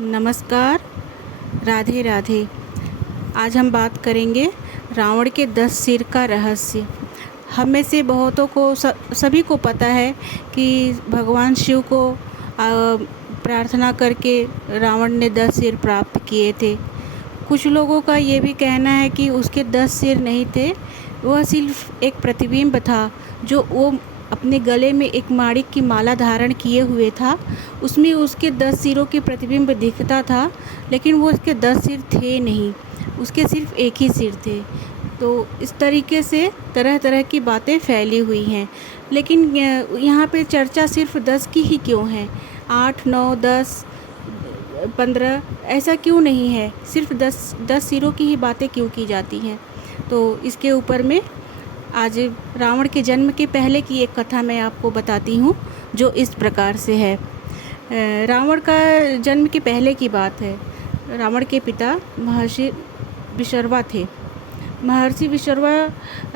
नमस्कार। राधे राधे। आज हम बात करेंगे रावण के 10 सिर का रहस्य। हम में से बहुतों को सभी को पता है कि भगवान शिव को प्रार्थना करके रावण ने 10 सिर प्राप्त किए थे। कुछ लोगों का ये भी कहना है कि उसके 10 सिर नहीं थे, वह सिर्फ एक प्रतिबिंब था जो वो अपने गले में एक माणिक की माला धारण किए हुए था। उसमें उसके 10 सिरों के प्रतिबिंब दिखता था, लेकिन वो उसके 10 सिर थे नहीं, उसके सिर्फ एक ही सिर थे। तो इस तरीके से तरह तरह की बातें फैली हुई हैं, लेकिन यहाँ पे चर्चा सिर्फ 10 की ही क्यों है? 8, 9, 10, 15 ऐसा क्यों नहीं है? सिर्फ 10 सिरों की ही बातें क्यों की जाती हैं? तो इसके ऊपर में आज रावण के जन्म के पहले की एक कथा मैं आपको बताती हूँ, जो इस प्रकार से है। रावण का जन्म के पहले की बात है। रावण के पिता महर्षि विशर्वा थे। महर्षि विशर्वा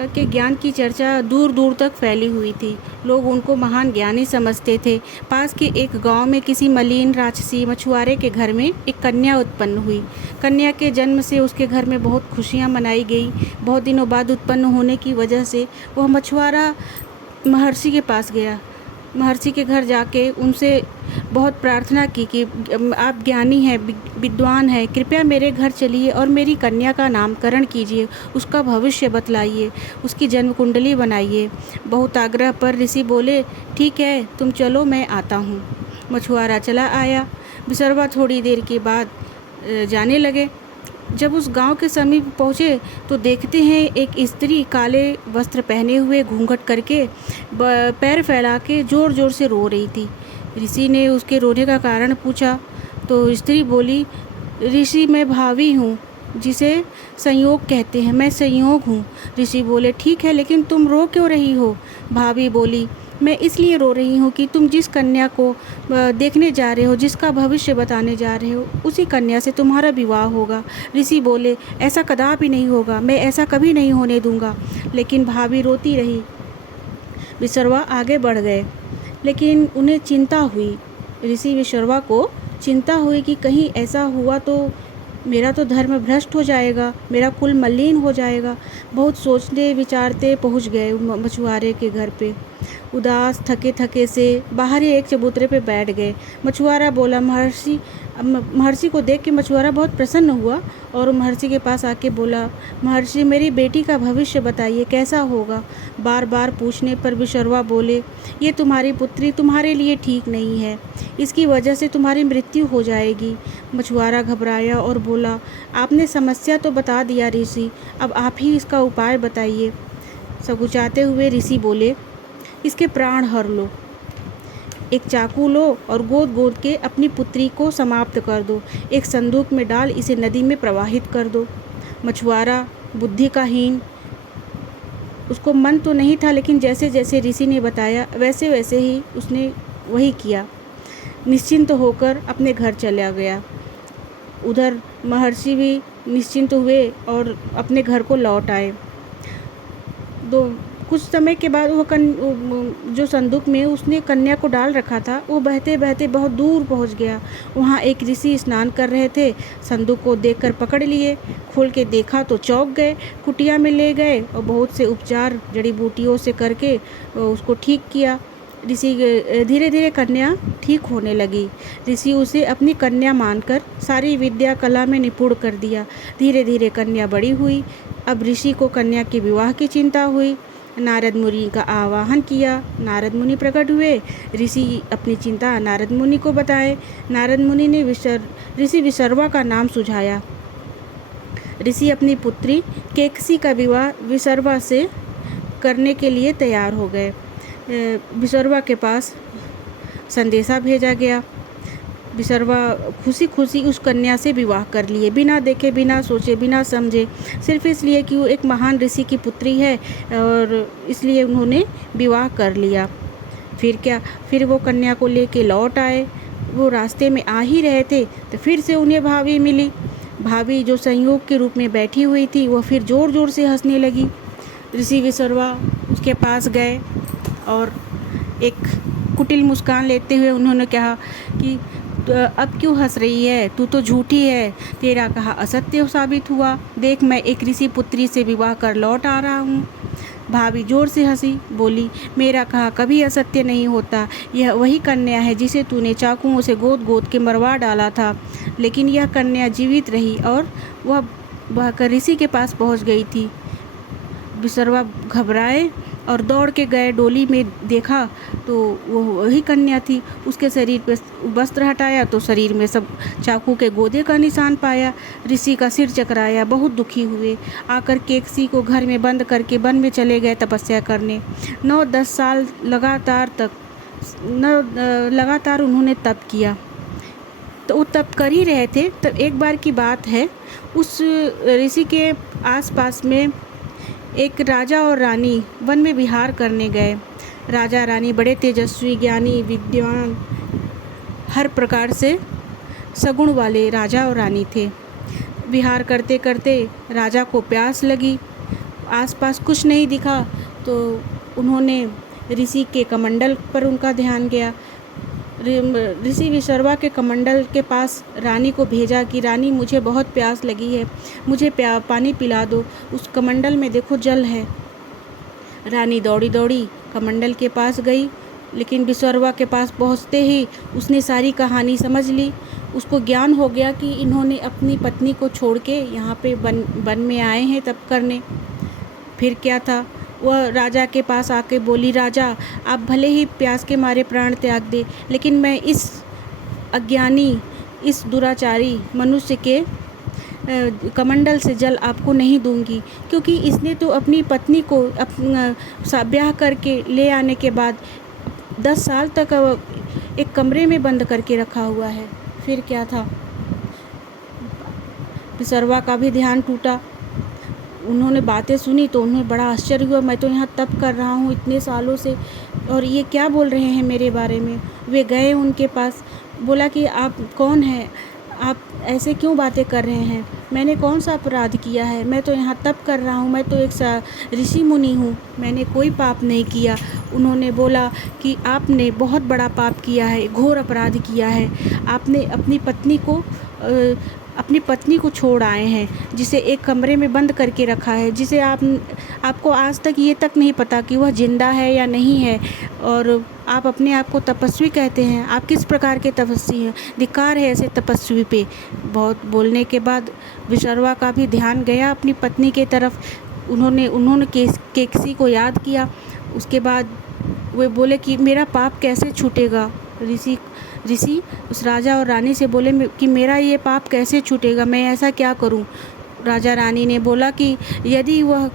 के ज्ञान की चर्चा दूर दूर तक फैली हुई थी। लोग उनको महान ज्ञानी समझते थे। पास के एक गांव में किसी मलिन राक्षसी मछुआरे के घर में एक कन्या उत्पन्न हुई। कन्या के जन्म से उसके घर में बहुत खुशियां मनाई गई। बहुत दिनों बाद उत्पन्न होने की वजह से वह मछुआरा महर्षि के पास गया। महर्षि के घर जाके उनसे बहुत प्रार्थना की कि आप ज्ञानी हैं, विद्वान हैं, कृपया मेरे घर चलिए और मेरी कन्या का नामकरण कीजिए, उसका भविष्य बतलाइए, उसकी जन्म कुंडली बनाइए। बहुत आग्रह पर ऋषि बोले, ठीक है, तुम चलो, मैं आता हूँ। मछुआरा चला आया। विशर्वा थोड़ी देर के बाद जाने लगे। जब उस गांव के समीप पहुँचे तो देखते हैं एक स्त्री काले वस्त्र पहने हुए घूंघट करके पैर फैला के ज़ोर ज़ोर से रो रही थी। ऋषि ने उसके रोने का कारण पूछा तो स्त्री बोली, ऋषि, मैं भावी हूँ, जिसे संयोग कहते हैं, मैं संयोग हूँ। ऋषि बोले, ठीक है, लेकिन तुम रो क्यों रही हो? भावी बोली, मैं इसलिए रो रही हूँ कि तुम जिस कन्या को देखने जा रहे हो, जिसका भविष्य बताने जा रहे हो, उसी कन्या से तुम्हारा विवाह होगा। ऋषि बोले, ऐसा कदापि नहीं होगा, मैं ऐसा कभी नहीं होने दूंगा। लेकिन भाभी रोती रही। विशर्वा आगे बढ़ गए, लेकिन उन्हें चिंता हुई। ऋषि विशर्वा को चिंता हुई कि कहीं ऐसा हुआ तो मेरा तो धर्म भ्रष्ट हो जाएगा, मेरा कुल मलिन हो जाएगा। बहुत सोचते विचारते पहुंच गए मछुआरे के घर पे। उदास थके थके से बाहर ही एक चबूतरे पे बैठ गए। मछुआरा बोला, महर्षि को देख के मछुआरा बहुत प्रसन्न हुआ और महर्षि के पास आके बोला, महर्षि, मेरी बेटी का भविष्य बताइए, कैसा होगा? बार बार पूछने पर विशर्वा बोले, ये तुम्हारी पुत्री तुम्हारे लिए ठीक नहीं है, इसकी वजह से तुम्हारी मृत्यु हो जाएगी। मछुआरा घबराया और बोला, आपने समस्या तो बता दिया ऋषि, अब आप ही इसका उपाय बताइए। सकुचाते हुए ऋषि बोले, इसके प्राण हर लो, एक चाकू लो और गोद गोद के अपनी पुत्री को समाप्त कर दो। एक संदूक में डाल इसे नदी में प्रवाहित कर दो। मछुआरा बुद्धि का हीन, उसको मन तो नहीं था, लेकिन जैसे जैसे ऋषि ने बताया वैसे वैसे ही उसने वही किया। निश्चिंत होकर अपने घर चला गया। उधर महर्षि भी निश्चिंत हुए और अपने घर को लौट आए। कुछ समय के बाद जो संदूक में उसने कन्या को डाल रखा था, वो बहते बहते बहुत दूर पहुंच गया। वहाँ एक ऋषि स्नान कर रहे थे। संदूक को देखकर पकड़ लिए, खोल के देखा तो चौंक गए। कुटिया में ले गए और बहुत से उपचार जड़ी बूटियों से करके उसको ठीक किया। ऋषि धीरे धीरे कन्या ठीक होने लगी। ऋषि उसे अपनी कन्या मानकर सारी विद्या कला में निपुण कर दिया। धीरे धीरे कन्या बड़ी हुई। अब ऋषि को कन्या के विवाह की चिंता हुई। नारद मुनि का आवाहन किया। नारद मुनि प्रकट हुए। ऋषि अपनी चिंता नारद मुनि को बताए। नारद मुनि ने ऋषि विशर्वा का नाम सुझाया। ऋषि अपनी पुत्री केकसी का विवाह विशर्वा से करने के लिए तैयार हो गए। विशर्वा के पास संदेशा भेजा गया। विशर्वा खुशी खुशी उस कन्या से विवाह कर लिए, बिना देखे, बिना सोचे, बिना समझे, सिर्फ इसलिए कि वो एक महान ऋषि की पुत्री है और इसलिए उन्होंने विवाह कर लिया। फिर क्या, फिर वो कन्या को लेके लौट आए। वो रास्ते में आ ही रहे थे तो फिर से उन्हें भाभी मिली। भाभी जो संयोग के रूप में बैठी हुई थी, वो फिर ज़ोर ज़ोर से हंसने लगी। ऋषि विशर्वा उसके पास गए और एक कुटिल मुस्कान लेते हुए उन्होंने कहा कि अब क्यों हंस रही है? तू तो झूठी है, तेरा कहा असत्य साबित हुआ। देख, मैं एक ऋषि पुत्री से विवाह कर लौट आ रहा हूँ। भाभी जोर से हंसी, बोली, मेरा कहा कभी असत्य नहीं होता। यह वही कन्या है जिसे तूने चाकुओं से गोद गोद के मरवा डाला था। लेकिन यह कन्या जीवित रही और वह बहकर ऋषि के पास पहुँच गई थी। बिसरवा घबराए और दौड़ के गए। डोली में देखा तो वो वही कन्या थी। उसके शरीर पे वस्त्र हटाया तो शरीर में सब चाकू के गोदे का निशान पाया। ऋषि का सिर चकराया, बहुत दुखी हुए। आकर केकसी को घर में बंद करके वन में चले गए तपस्या करने। 9-10 साल लगातार उन्होंने तप किया। तो वो तप कर ही रहे थे, तब एक बार की बात है, उस ऋषि के आसपास में एक राजा और रानी वन में विहार करने गए। राजा रानी बड़े तेजस्वी, ज्ञानी, विद्वान, हर प्रकार से सगुण वाले राजा और रानी थे। विहार करते करते राजा को प्यास लगी। आसपास कुछ नहीं दिखा तो उन्होंने ऋषि के कमंडल पर उनका ध्यान गया। ऋषि विसर्वा के कमंडल के पास रानी को भेजा कि रानी, मुझे बहुत प्यास लगी है, मुझे पानी पिला दो। उस कमंडल में देखो जल है। रानी दौड़ी दौड़ी कमंडल के पास गई, लेकिन विसर्वा के पास पहुंचते ही उसने सारी कहानी समझ ली। उसको ज्ञान हो गया कि इन्होंने अपनी पत्नी को छोड़ के यहाँ पे वन में आए हैं तप करने। फिर क्या था, वह राजा के पास आके बोली, राजा, आप भले ही प्यास के मारे प्राण त्याग दे, लेकिन मैं इस अज्ञानी, इस दुराचारी मनुष्य के कमंडल से जल आपको नहीं दूंगी, क्योंकि इसने तो अपनी पत्नी को ब्याह करके ले आने के बाद 10 साल तक एक कमरे में बंद करके रखा हुआ है। फिर क्या था, विसर्वा का भी ध्यान टूटा। उन्होंने बातें सुनी तो उन्हें बड़ा आश्चर्य हुआ, मैं तो यहाँ तप कर रहा हूँ इतने सालों से और ये क्या बोल रहे हैं मेरे बारे में। वे गए उनके पास, बोला कि आप कौन हैं, आप ऐसे क्यों बातें कर रहे हैं, मैंने कौन सा अपराध किया है, मैं तो यहाँ तप कर रहा हूँ, मैं तो एक ऋषि मुनि हूँ, मैंने कोई पाप नहीं किया। उन्होंने बोला कि आपने बहुत बड़ा पाप किया है, घोर अपराध किया है। आपने अपनी पत्नी को छोड़ आए हैं, जिसे एक कमरे में बंद करके रखा है, जिसे आपको आज तक ये तक नहीं पता कि वह जिंदा है या नहीं है, और आप अपने आप को तपस्वी कहते हैं। आप किस प्रकार के तपस्वी हैं? धिक्कार है ऐसे तपस्वी पे। बहुत बोलने के बाद विसर्वा का भी ध्यान गया अपनी पत्नी के तरफ। उन्होंने केकसी को याद किया। उसके बाद वे बोले कि मेरा पाप कैसे छूटेगा। ऋषि उस राजा और रानी से बोले कि मेरा ये पाप कैसे छूटेगा, मैं ऐसा क्या करूं। राजा रानी ने बोला कि यदि वह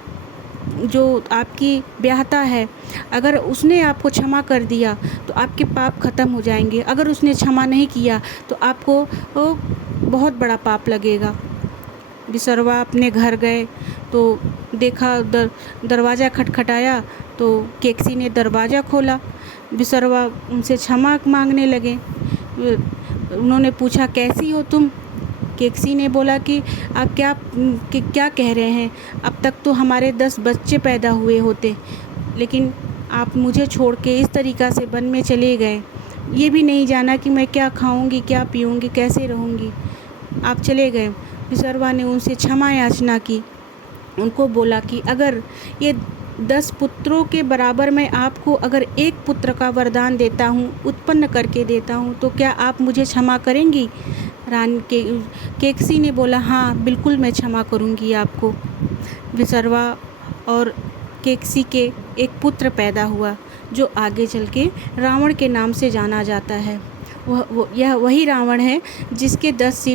जो आपकी ब्याहता है, अगर उसने आपको क्षमा कर दिया तो आपके पाप खत्म हो जाएंगे, अगर उसने क्षमा नहीं किया तो आपको बहुत बड़ा पाप लगेगा। विसर्वा अपने घर गए तो देखा दरवाज़ा खटखटाया तो केकसी ने दरवाज़ा खोला। विसर्वा उनसे क्षमा मांगने लगे। उन्होंने पूछा, कैसी हो तुम? केकसी ने बोला कि आप क्या कह रहे हैं, अब तक तो हमारे 10 बच्चे पैदा हुए होते, लेकिन आप मुझे छोड़ के इस तरीक़ा से वन में चले गए। ये भी नहीं जाना कि मैं क्या खाऊंगी, क्या पीऊंगी, कैसे रहूंगी, आप चले गए। विसर्वा ने उनसे क्षमा याचना की। उनको बोला कि अगर ये 10 पुत्रों के बराबर मैं आपको अगर एक पुत्र का वरदान देता हूँ, उत्पन्न करके देता हूँ, तो क्या आप मुझे क्षमा करेंगी? केकसी ने बोला, हाँ बिल्कुल मैं क्षमा करूँगी आपको। विसर्वा और केकसी के एक पुत्र पैदा हुआ जो आगे चल के रावण के नाम से जाना जाता है। यह वही रावण है जिसके 10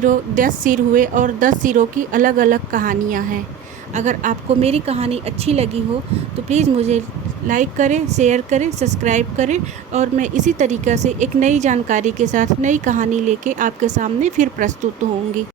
सिर हुए और 10 सिरों की अलग अलग कहानियाँ हैं। अगर आपको मेरी कहानी अच्छी लगी हो तो प्लीज़ मुझे लाइक करें, शेयर करें, सब्सक्राइब करें, और मैं इसी तरीक़े से एक नई जानकारी के साथ नई कहानी लेके आपके सामने फिर प्रस्तुत होंगी।